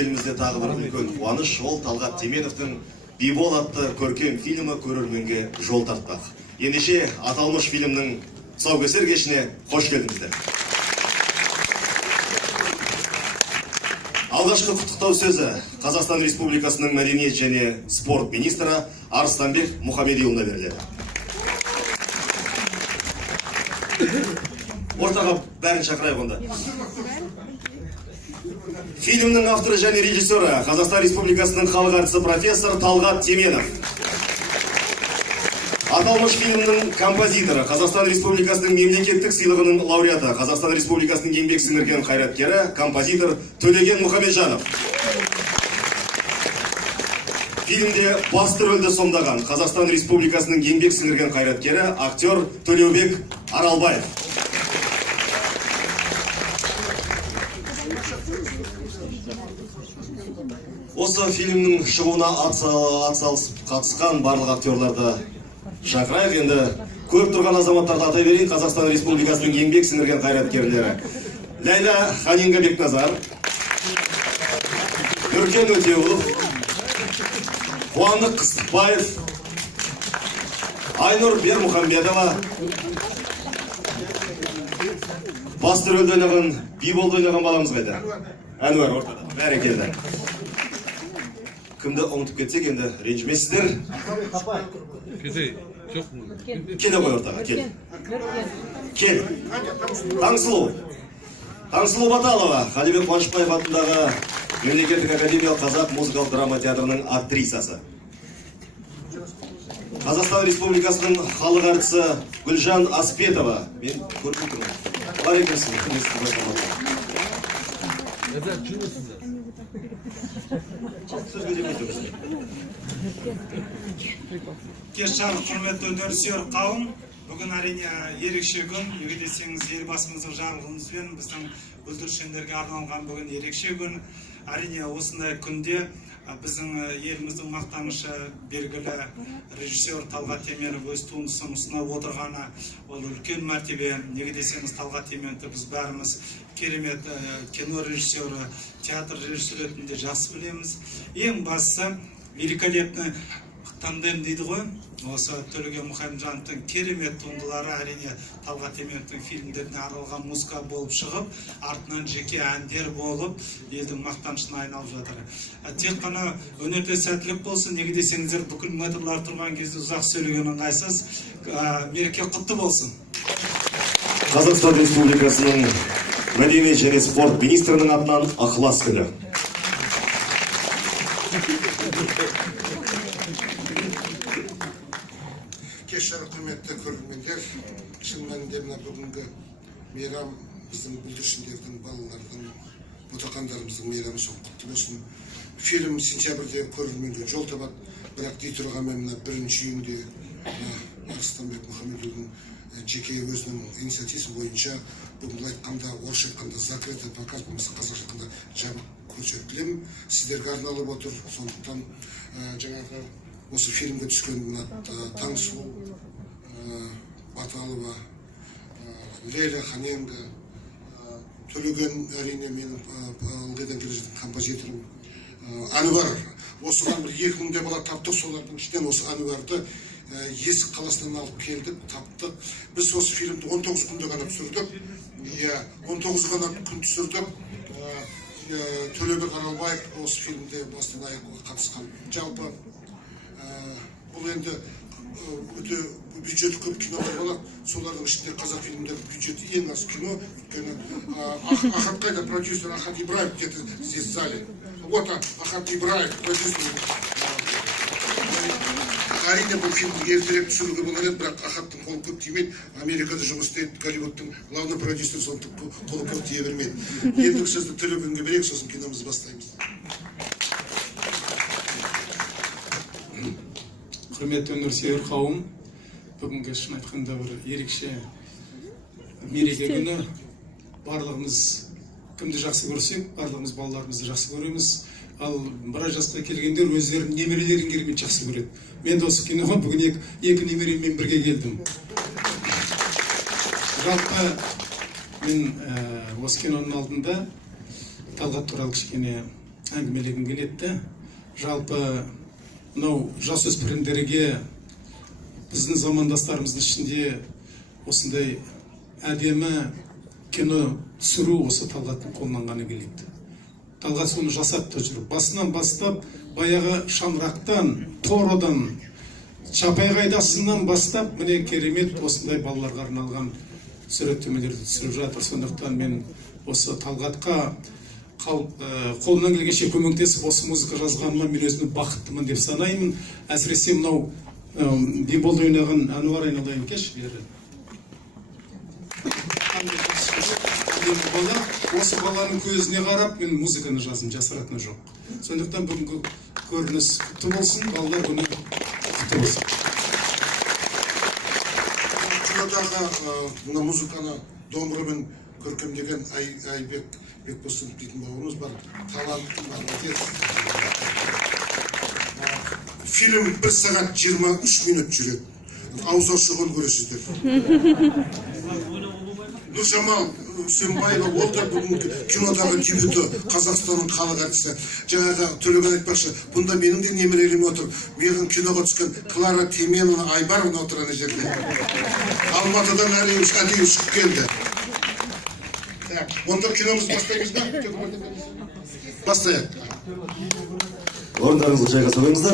елімізде тағы бір үлкен қуаныш, ол Талғат Теменовтың «Бибол» атты көркем фильмі көрерменге жол тартпақ. Ендеше аталмыш фильмнің тұсаукесер кешіне қош келдіңіздер. Алғашқы құттықтау сөзі Қазақстан Республикасының мәдениет және спорт министрі Арыстанбек Мұхамедиұлына беріледі. Ортаға бәрін шақырайық онда. Фильмнің авторы және режиссері Қазақстан Республикасының халық әртісі профессор Талғат Теменов. Аталмыш фильмнің композиторы Қазақстан Республикасының мемлекеттік сыйлығының лауреаты, Қазақстан Республикасының еңбек сіңірген қайраткері, композитор Төлеген Мұхамеджанов. Фильмде басты рөлді сомдаған Қазақстан Республикасының еңбек сіңірген қайраткері, актер Төлеубек Аралбаев. Осы фильмнің шығуына атсалысып қатысқан барлық актерларды шақырайық. Енді көріп тұрған азаматтарды атай берейін. Қазақстан Республикасының еңбек сіңірген қайраткерлері: Ләйла Ханинга Бекназар, Үркен Өтеуов, Қуандық Қыстықбаев, Айнұр Бермұхамбетова. Басты рөлді ойнаған, Биболды ойнаған баламыз қайда? Әнуар ортада. Бәрі келді. Кімді ұмытып кетсек, енді ренжімейсіздер. Келе ғой ортаға, кел. Кел. Таңсұлу Баталова, Қалибек Қуанышбаев атындағы Мемлекеттік академиялық қазақ музыкалық драма театрының актрисасы. Қазақстан Республикасының халық әртісі Гүлжан Аспетова. Мен көріп тұрмын. Бар екенсің. Кеш жарық құрметті өнерсүйер қауым, бүгін әрине ерекше күн. Неге десеңіз, елбасымыздың жарлығымен біздің бүлдіршіндерге арналған бүгін ерекше күн. Әрине осындай күнде біздің еліміздің мақтанышы белгілі режиссер Талғат Теменов өз туындысын ұсынып отырғаны ол үлкен мәртебе. Неге десеңіз, Талғат Теменовті біз бәріміз керемет кино режиссері, театр режиссері ретінде жақсы білеміз. Ең бастысы великолепный тандем дейді ғой. Осы Төлеген Мұхамеджановтың керемет туындылары әрине Талғат Теменовтың фильмдеріне арналған музыка болып шығып, артынан жеке әндер болып, елдің мақтанышына айналып жатыр. Тек қана өнерде сәттілік болсын. Неге десеңіздер, бүкіл мэрлар тұрған кезде ұзақ сөйлеген ыңғайсыз. Мереке құтты болсын. Қазақстан Республикасының мәдениет және спорт министрінің атынан ықылас күні. Кеш жарық құрметті көрермендер, шын мәнінде мына бүгінгі мейрам біздің бүлдіршіндердің, балалардың, ботақандарымыздың мейрамы соң құтты болсын. Фильм сентябрьде көрерменге жол табады, бірақ дей тұрғанмен мына бірінші үйінде Арыстанбек Мұхамедиұлының жеке өзінің инициативасы бойынша бүгін айтқанда, орысша айтқанда закрытый показ, қазақша айтқанда жабық көрсетілім сіздерге арналып отыр. Сондықтан жаңағы осы фильмге түскен Таңсұлу Баталова, Лейла Ханинга, Төлеген, әрине менің ылғидан келе жатқан композиторым Әнуар. Осыған бір 2000 бала таптық, солардың ішінен осы Әнуарды Есік қаласынан алып келдік, таптық. Біз осы фильмді 19 күнде ғана түсірдік. 19 ғана күн түсірдік. Төлеубек Аралбаев осы фильмде бастан аяққа қатысқан. Жалпы бұл енді өте бюджеті көп кинолар болады. Солардың ішінде қазақ фильмдер бюджеті ең аз кино. Ахат қайда, продюсер Ахат Ибраев где-то здесь в зале. Вот Ахат Ибраев, продюсер. Әрине бұл фильмді ертерек түсіруге болар еді, бірақ Ахаттың қолы көп тимейді. Америкада жұмыс істейді, Голливудтың главный продюсері, сондықтан қолы көп тие бермейді. Ендігі сөзді Төлегенге берейік, сосын киномызды бастаймыз. Құрметті өнерсүйер қауым, бүгінгі шын айтқанда бір ерекше мереке күні. Барлығымыз кімді жақсы көрсек, барлығымыз балаларымызды жақсы көреміз. Ал біраз жасқа келгендер өздерінің немерелерін керемет жақсы көреді. Мен де осы киноға бүгін екі немереммен бірге келдім. Жалпы мен осы киноның алдында Талғат туралы кішкене әңгімелегім келеді да. Жалпы мынау жасөспірімдерге біздің замандастарымыздың ішінде осындай әдемі кино түсіру осы Талғаттың қолынан ғана келеді. Талғат соны жасап та жүр. Басынан бастап баяғы шаңырақтан, торыдан, Чапай қайдасынан бастап міне керемет осындай балаларға арналған суреттемелерді түсіріп жатыр. Сондықтан мен осы Талғатқа қолынан келгенше көмектесіп осы музыка жазғаныма мен өзімді бақыттымын деп санаймын. Әсіресе мынау бейболда ойнаған Әнуар айналайын кеш бері. Осы баланың көзіне қарап мен музыканы жаздым, жасыратыны жоқ. Сондықтан бүгінгі көрініс құтты болсын, балалар күні құтты болсын. Кинодағы мына музыканы домбырамен көркемдеген Айбек Бекбосынов дейтін бауырымыз бар. Талант молодец. Фильм 1 сағат 23 минут жүреді. Ауызға шұғыл көресіздер. Нұржамал Үсенбаева, ол да бүгінгі кинодағы дебюті, Қазақстанның халық артисі. Жаңағы Төлеген айтпақшы, бұнда менің де немерелерім отыр. Менің киноға түскен Клара Теменова, Айбарова отыр ана жерде. Алматыдан әдейі ұшып келді. Онда киномыз бастаймыз ба? Бастайық. Орындарыңызды жайғаса қойыңыздар.